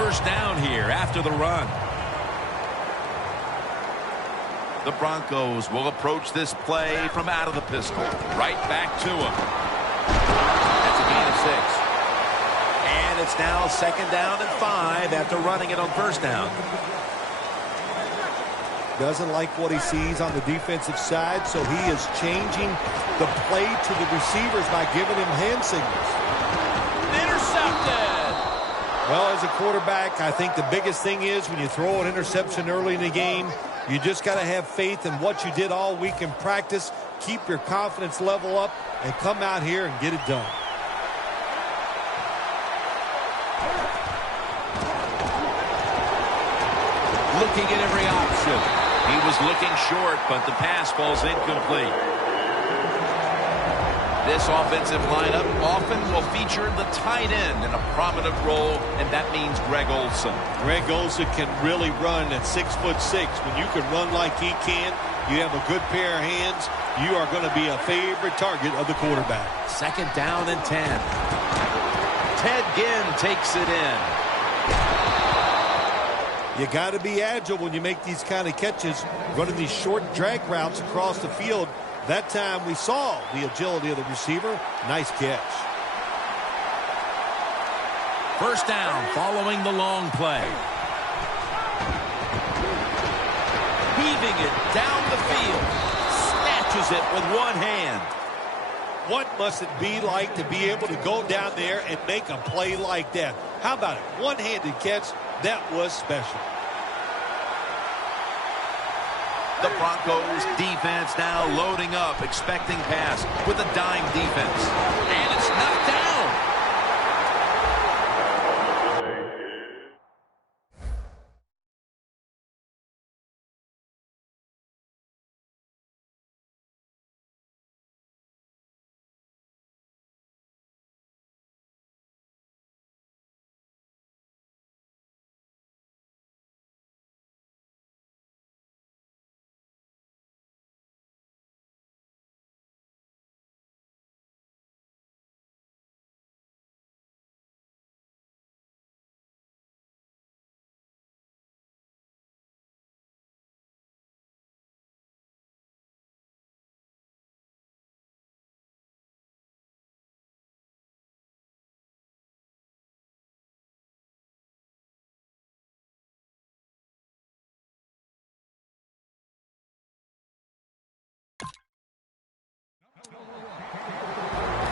First down here after the run. The Broncos will approach this play from out of the pistol. Right back to him. That's a gain of 6. And it's now 2nd down and 5 after running it on first down. Doesn't like what he sees on the defensive side, so he is changing the play to the receivers by giving him hand signals. Intercepted! Well, as a quarterback, I think the biggest thing is when you throw an interception early in the game, you just got to have faith in what you did all week in practice, keep your confidence level up, and come out here and get it done. Looking at every option. He was looking short, but the pass falls incomplete. This offensive lineup often will feature the tight end in a prominent role, and that means Greg Olsen. Greg Olsen can really run at 6'6". When you can run like he can, you have a good pair of hands, you are going to be a favorite target of the quarterback. 2nd down and 10. Ted Ginn takes it in. You got to be agile when you make these kind of catches, running these short drag routes across the field. That time we saw the agility of the receiver. Nice catch. First down following the long play. Heaving it down the field. Snatches it with one hand. What must it be like to be able to go down there and make a play like that? How about it? One-handed catch. That was special. The Broncos defense now loading up, expecting pass with a dime defense. And it's knocked down.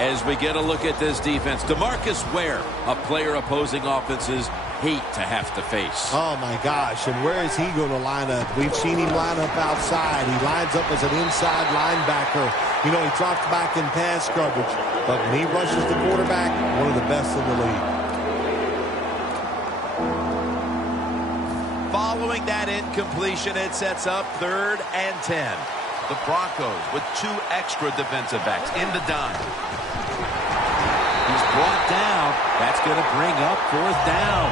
As we get a look at this defense, DeMarcus Ware, a player opposing offenses hate to have to face. Oh, my gosh. And where is he going to line up? We've seen him line up outside. He lines up as an inside linebacker. You know, he drops back in pass coverage. But when he rushes the quarterback, one of the best in the league. Following that incompletion, it sets up 3rd and 10. The Broncos with 2 extra defensive backs in the dime. He's brought down. That's going to bring up 4th down.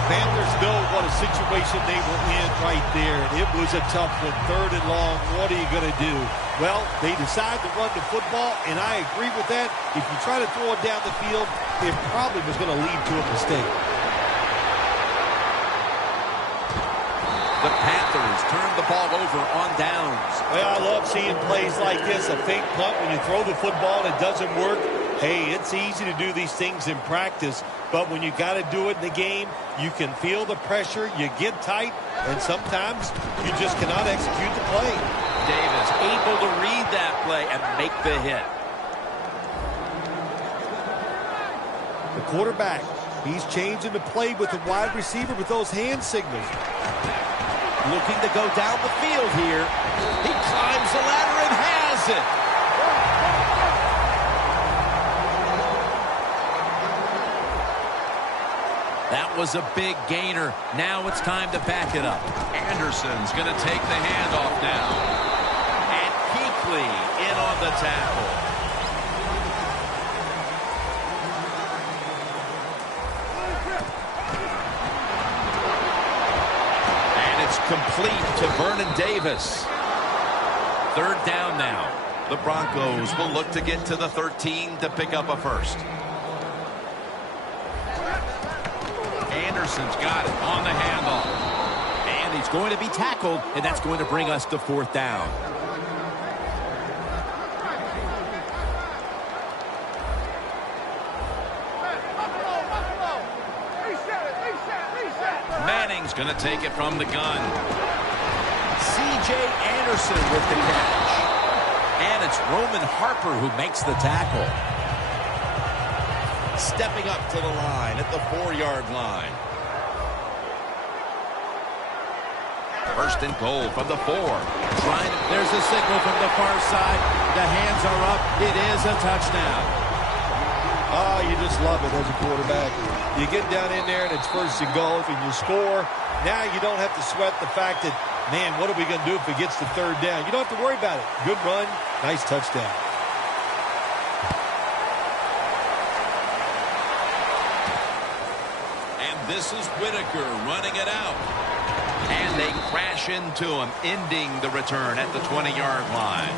The Panthers know what a situation they were in right there. It was a tough one, 3rd and long. What are you going to do? Well, they decide to run the football, and I agree with that. If you try to throw it down the field, it probably was going to lead to a mistake. The Panthers turn the ball over on downs. Well, I love seeing plays like this. A fake punt when you throw the football and it doesn't work. Hey, it's easy to do these things in practice, but when you got to do it in the game, you can feel the pressure, you get tight, and sometimes you just cannot execute the play. Davis able to read that play and make the hit. The quarterback, he's changing the play with the wide receiver with those hand signals. Looking to go down the field here. He climbs the ladder and has it. That was a big gainer. Now it's time to back it up. Anderson's going to take the handoff now. And Kuechly in on the tackle. And it's complete to Vernon Davis. 3rd down now. The Broncos will look to get to the 13 to pick up a first. Anderson's got it on the handoff. And he's going to be tackled, and that's going to bring us to 4th down. Manning's going to take it from the gun. C.J. Anderson with the catch. And it's Roman Harper who makes the tackle. Stepping up to the line at the 4-yard line. 1st and goal from the 4. There's a signal from the far side. The hands are up. It is a touchdown. Oh, you just love it as a quarterback. You get down in there and it's 1st and goal and you score. Now you don't have to sweat the fact that, man, what are we going to do if it gets to 3rd down? You don't have to worry about it. Good run, nice touchdown. And this is Whitaker running it out. And they crash into him, ending the return at the 20-yard line.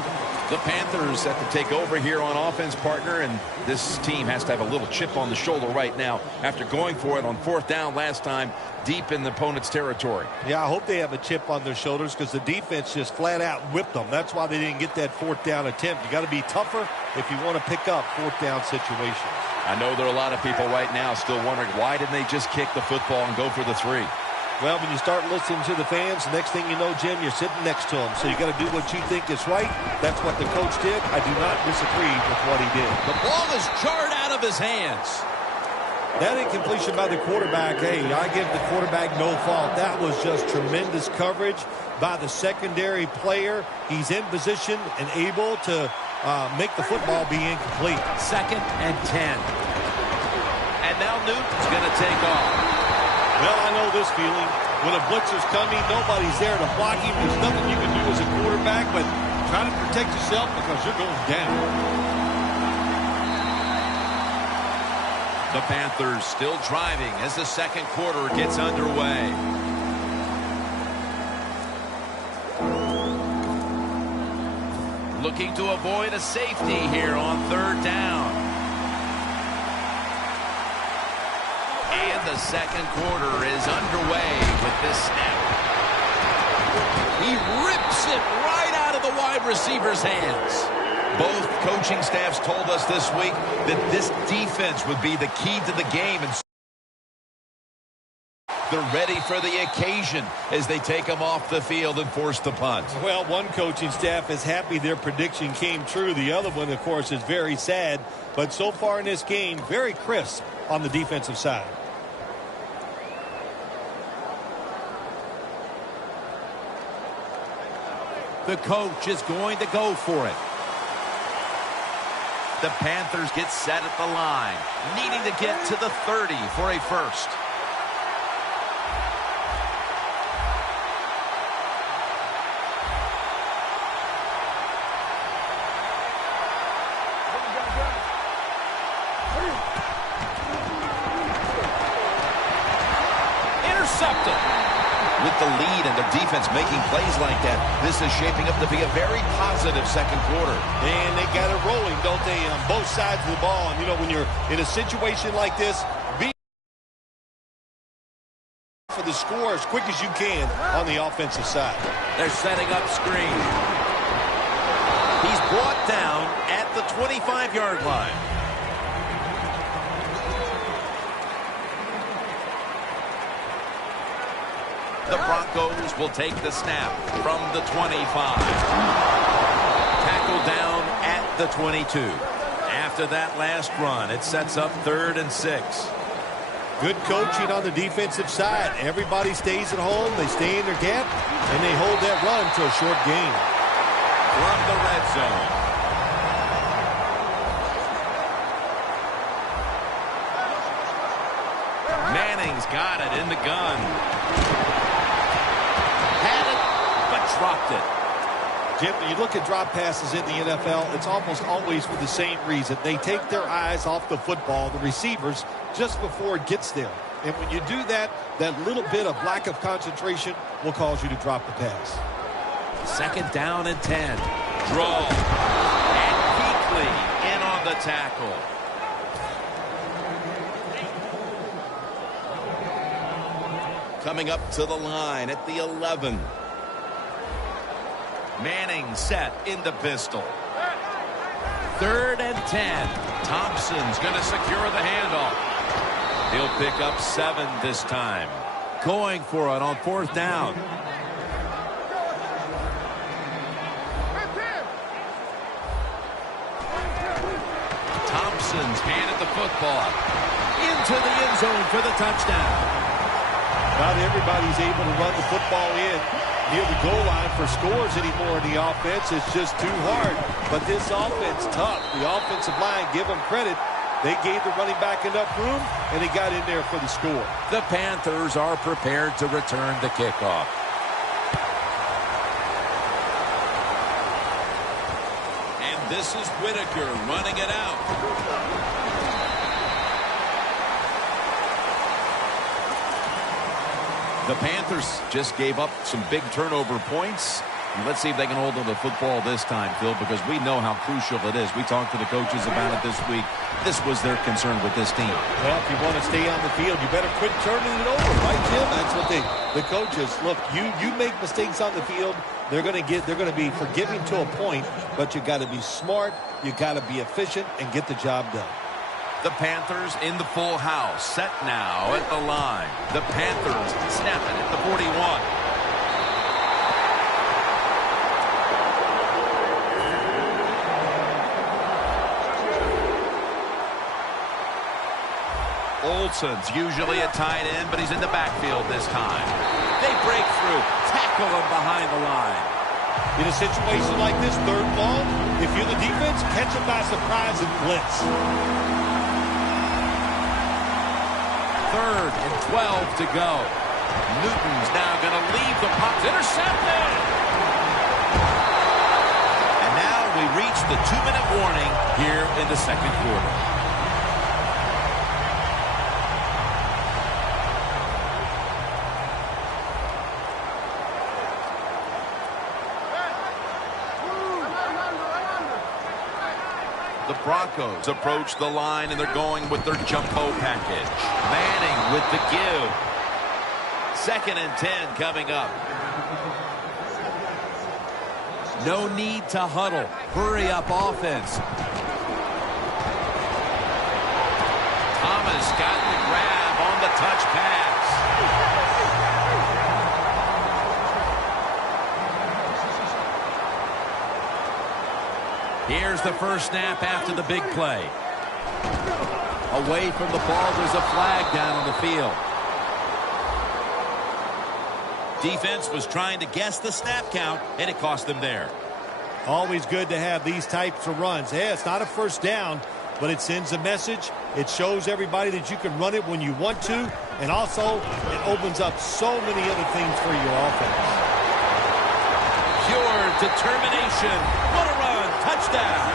The Panthers have to take over here on offense, partner, and this team has to have a little chip on the shoulder right now after going for it on 4th down last time deep in the opponent's territory. Yeah, I hope they have a chip on their shoulders because the defense just flat out whipped them. That's why they didn't get that 4th down attempt. You got to be tougher if you want to pick up 4th down situations. I know there are a lot of people right now still wondering, why didn't they just kick the football and go for the 3? Well, when you start listening to the fans, the next thing you know, Jim, you're sitting next to them. So you got to do what you think is right. That's what the coach did. I do not disagree with what he did. The ball is jarred out of his hands. That incompletion by the quarterback, hey, I give the quarterback no fault. That was just tremendous coverage by the secondary player. He's in position and able to make the football be incomplete. 2nd and 10. And now Newton's going to take off. Well, I know this feeling. When a blitzer's coming, nobody's there to block him. There's nothing you can do as a quarterback, but try to protect yourself because you're going down. The Panthers still driving as the 2nd quarter gets underway. Looking to avoid a safety here on 3rd down. And the 2nd quarter is underway with this snap. He rips it right out of the wide receiver's hands. Both coaching staffs told us this week that this defense would be the key to the game, and they're ready for the occasion as they take them off the field and force the punt. Well, one coaching staff is happy their prediction came true. The other one, of course, is very sad. But so far in this game, very crisp on the defensive side. The coach is going to go for it. The Panthers get set at the line, needing to get to the 30 for a first. Intercepted. With the lead and their defense making plays like that, this is shaping up to be a very positive 2nd quarter. And they got it rolling, don't they, on both sides of the ball. And, you know, when you're in a situation like this, be for the score as quick as you can on the offensive side. They're setting up screen. He's brought down at the 25-yard line. The Broncos will take the snap from the 25. Tackled down at the 22. After that last run, it sets up 3rd and 6. Good coaching on the defensive side. Everybody stays at home. They stay in their gap, and they hold that run to a short gain. From the red zone. Manning's got it in the gun. Had it, but dropped it. Jim, when you look at drop passes in the NFL, it's almost always for the same reason. They take their eyes off the football, the receivers, just before it gets there. And when you do that, that little bit of lack of concentration will cause you to drop the pass. 2nd down and 10. Draw. And Kuechly in on the tackle. coming up to the line at the 11. Manning set in the pistol. 3rd and 10. Thompson's going to secure the handoff. He'll pick up 7 this time. Going for it on 4th down. Thompson's handed the football into the end zone for the touchdown. Not everybody's able to run the football in near the goal line for scores anymore in the offense. It's just too hard. But this offense, tough. The offensive line, give them credit. They gave the running back enough room, and he got in there for the score. The Panthers are prepared to return the kickoff. And this is Whitaker running it out. The Panthers just gave up some big turnover points. Let's see if they can hold on to the football this time, Phil, because we know how crucial it is. We talked to the coaches about it this week. This was their concern with this team. Well, if you want to stay on the field, you better quit turning it over, right, Jim? That's what the coaches, look, you make mistakes on the field, they're going to be forgiving to a point, but you got to be smart, you got to be efficient and get the job done. The Panthers in the full house, set now at the line. The Panthers snapping at the 41. Olsen's usually a tight end, but he's in the backfield this time. They break through, tackle him behind the line. In a situation like this, 3rd and long, if you're the defense, catch him by surprise and blitz. 3rd and 12 to go. Newton's now going to leave the pocket. Intercepted! And now we reach the 2-minute warning here in the 2nd quarter. The Broncos approach the line, and they're going with their jumbo package. Manning with the give. 2nd and 10 coming up. No need to huddle. Hurry up offense. Thomas got the grab on the touch pass. Here's the first snap after the big play. Away from the ball, there's a flag down on the field. Defense was trying to guess the snap count, and it cost them there. Always good to have these types of runs. Yeah, it's not a first down, but it sends a message. It shows everybody that you can run it when you want to, and also it opens up so many other things for your offense. Pure determination. What a run. Touchdown.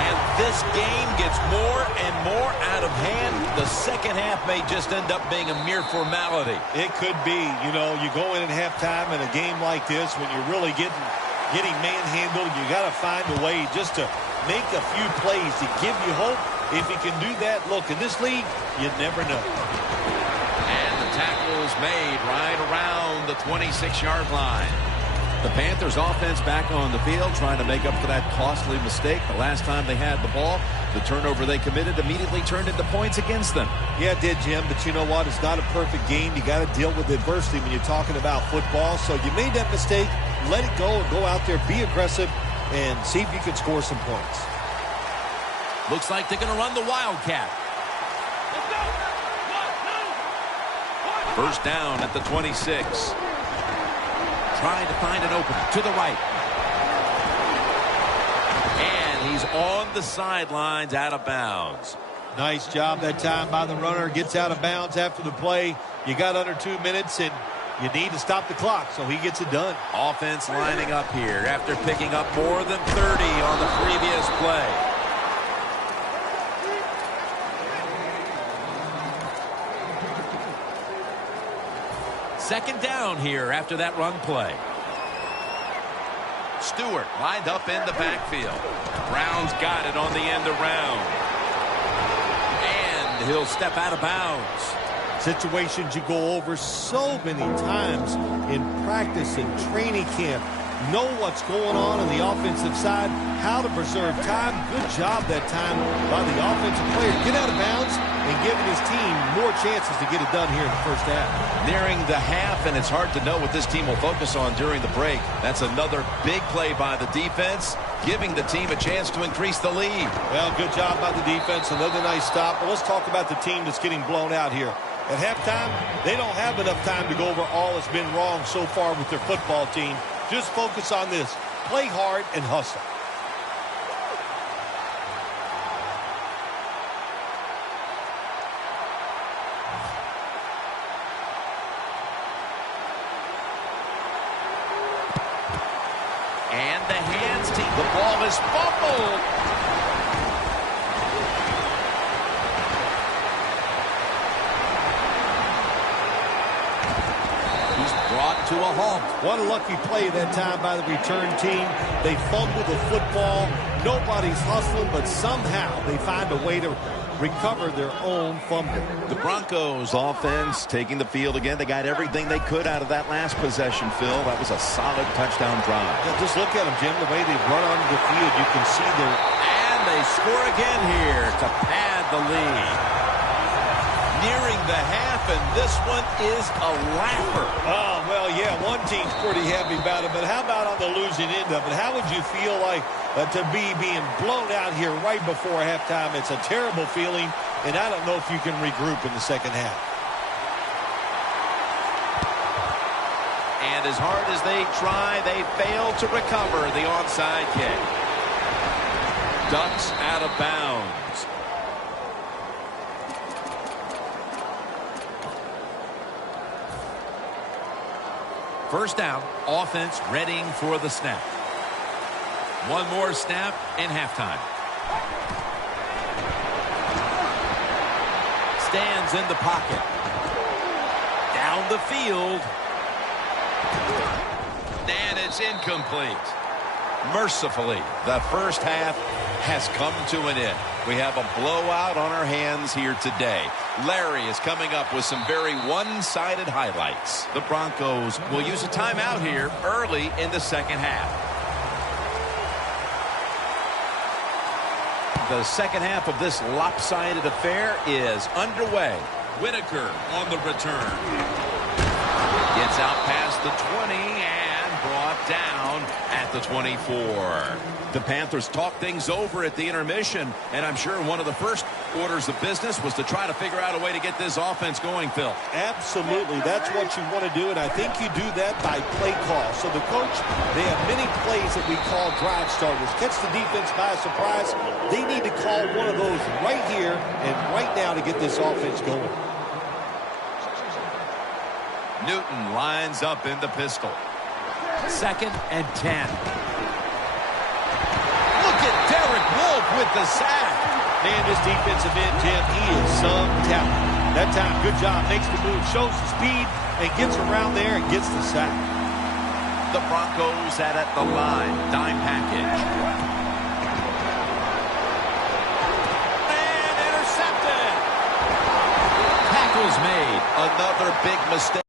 And this game gets more and more out of hand. The second half may just end up being a mere formality. It could be. You know, you go in at halftime in a game like this when you're really getting manhandled. You got to find a way just to make a few plays to give you hope. If you can do that, look, in this league, you never know. And the tackle is made right around the 26-yard line. The Panthers offense back on the field trying to make up for that costly mistake. The last time they had the ball, the turnover they committed immediately turned into points against them. Yeah, it did, Jim, but you know what? It's not a perfect game. You got to deal with adversity when you're talking about football. So you made that mistake, let it go, and go out there, be aggressive, and see if you can score some points. Looks like they're going to run the Wildcat. First down at the 26. Trying to find an opening to the right. And he's on the sidelines out of bounds. Nice job that time by the runner. Gets out of bounds after the play. You got under 2 minutes, and you need to stop the clock, so he gets it done. Offense lining up here after picking up more than 30 on the previous play. Second down here after that run play. Stewart lined up in the backfield. Brown's got it on the end around. And he'll step out of bounds. Situations you go over so many times in practice and training camp. Know what's going on the offensive side, how to preserve time. Good job that time by the offensive player. Get out of bounds and giving his team more chances to get it done here in the first half. Nearing the half, and it's hard to know what this team will focus on during the break. That's another big play by the defense, giving the team a chance to increase the lead. Well, good job by the defense. Another nice stop. But let's talk about the team that's getting blown out here. At halftime, they don't have enough time to go over all that's been wrong so far with their football team. Just focus on this. Play hard and hustle. And the hands team. The ball is fumbled. Brought to a halt. What a lucky play that time by the return team. They fumble the football. Nobody's hustling, but somehow they find a way to recover their own fumble. The Broncos offense taking the field again. They got everything they could out of that last possession, Phil. That was a solid touchdown drive. Yeah, just look at them, Jim, the way they run onto the field. You can see their... And they score again here to pad the lead. Nearing the half, and this one is a laugher. Oh, well, yeah, one team's pretty happy about it, but how about on the losing end of it? How would you feel like to be being blown out here right before halftime? It's a terrible feeling, and I don't know if you can regroup in the second half. And as hard as they try, they fail to recover the onside kick. Ducks out of bounds. First down, offense readying for the snap. One more snap in halftime. Stands in the pocket. Down the field. And it's incomplete. Mercifully, the first half has come to an end. We have a blowout on our hands here today. Larry is coming up with some very one-sided highlights. The Broncos will use a timeout here early in the second half. The second half of this lopsided affair is underway. Whitaker on the return. Gets out past the 20 and brought down at the 24. The Panthers talked things over at the intermission, and I'm sure one of the first orders of business was to try to figure out a way to get this offense going, Phil. Absolutely. That's what you want to do, and I think you do that by play call. So the coach, they have many plays that we call drive starters. Catch the defense by surprise. They need to call one of those right here and right now to get this offense going. Newton lines up in the pistol. 2nd and 10. Look at Derek Wolfe with the sack. Man, this defensive end, Jim, he is some talent. That time, good job. Makes the move, shows the speed, and gets around there and gets the sack. The Broncos at the line. Dime package. And intercepted. Tackles made. Another big mistake.